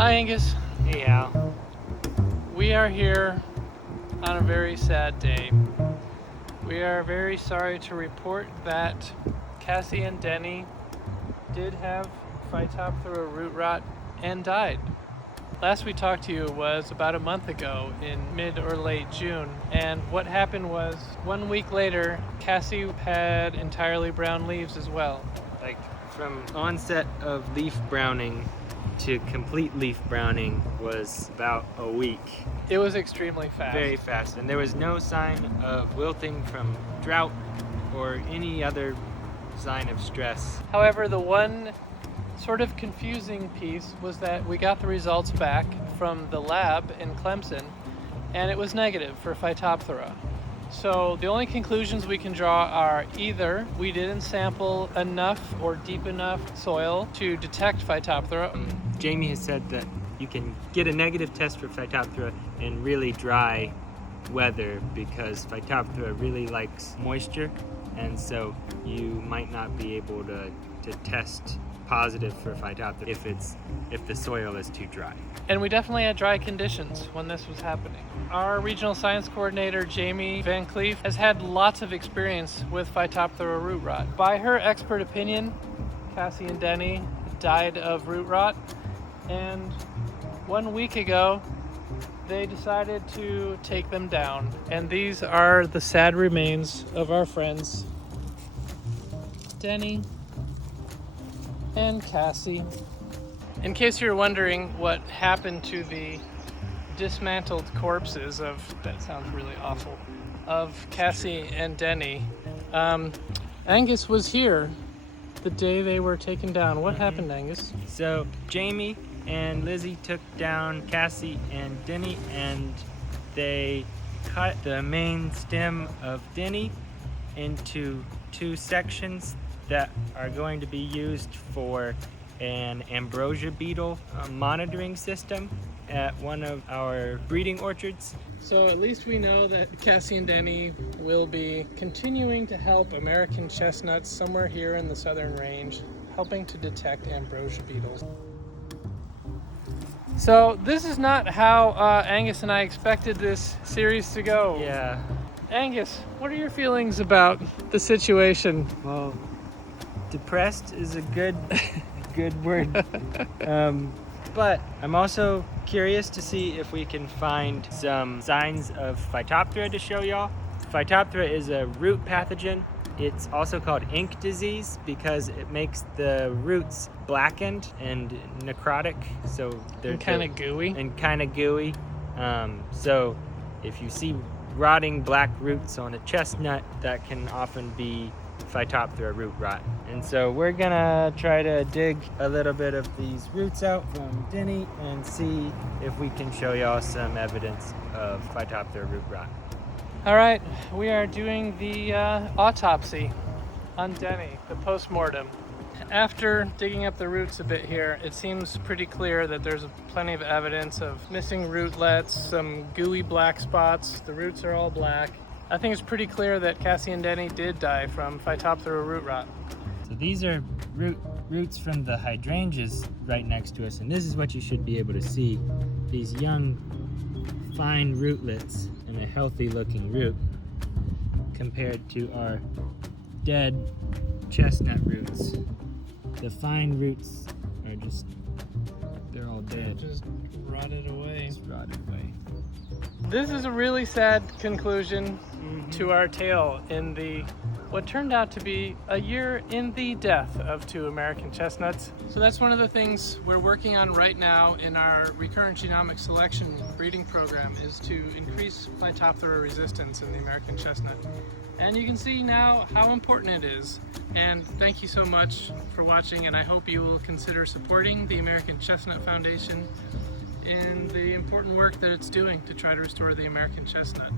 Hi Angus, Hey Al. we are here on a very sad day. We are very sorry to report that Cassie and Denny did have Phytophthora root rot and died. Last we talked to you was about a month ago in mid or late June, and what happened was 1 week later Cassie had entirely brown leaves as well. Like from onset of leaf browning to complete leaf browning was about a week. It was extremely fast. Very fast, and there was no sign of wilting from drought or any other sign of stress. However, the one sort of confusing piece was that we got the results back from the lab in Clemson, and it was negative for Phytophthora. So the only conclusions we can draw are either we didn't sample enough or deep enough soil to detect Phytophthora. Jamie has said that you can get a negative test for Phytophthora in really dry weather because Phytophthora really likes moisture, and so you might not be able to test positive for Phytophthora if the soil is too dry. And we definitely had dry conditions when this was happening. Our regional science coordinator, Jamie Van Cleef, has had lots of experience with Phytophthora root rot. By her expert opinion, Cassie and Denny died of root rot, and 1 week ago, they decided to take them down. And these are the sad remains of our friends, Denny and Cassie. In case you're wondering what happened to the dismantled corpses of, that sounds really awful, of Cassie and Denny, Angus was here the day they were taken down. What happened, Angus? So Jamie and Lizzie took down Cassie and Denny, and they cut the main stem of Denny into two sections that are going to be used for an ambrosia beetle monitoring system at one of our breeding orchards. So at least we know that Cassie and Denny will be continuing to help American chestnuts somewhere here in the southern range, helping to detect ambrosia beetles. So this is not how Angus and I expected this series to go. Yeah. Angus, what are your feelings about the situation? Well, depressed is a good word. But I'm also curious to see if we can find some signs of Phytophthora to show y'all. Phytophthora is a root pathogen. It's also called ink disease because it makes the roots blackened and necrotic, so they're kind of gooey. So if you see rotting black roots on a chestnut, that can often be Phytophthora root rot. And so we're gonna try to dig a little bit of these roots out from Denny and see if we can show y'all some evidence of Phytophthora root rot. All right, we are doing the autopsy on Denny, the post-mortem. After digging up the roots a bit here, it seems pretty clear that there's plenty of evidence of missing rootlets, some gooey black spots. The roots are all black. I think it's pretty clear that Cassie and Denny did die from Phytophthora root rot. So these are roots from the hydrangeas right next to us, and this is what you should be able to see. These young, fine rootlets in a healthy looking root compared to our dead chestnut roots. The fine roots are they're all dead. Just rotted away. Just rotted away. This is a really sad conclusion to our tale in what turned out to be a year in the death of two American chestnuts. So that's one of the things we're working on right now in our recurrent genomic selection breeding program, is to increase Phytophthora resistance in the American chestnut. And you can see now how important it is. And thank you so much for watching, and I hope you will consider supporting the American Chestnut Foundation in the important work that it's doing to try to restore the American chestnut.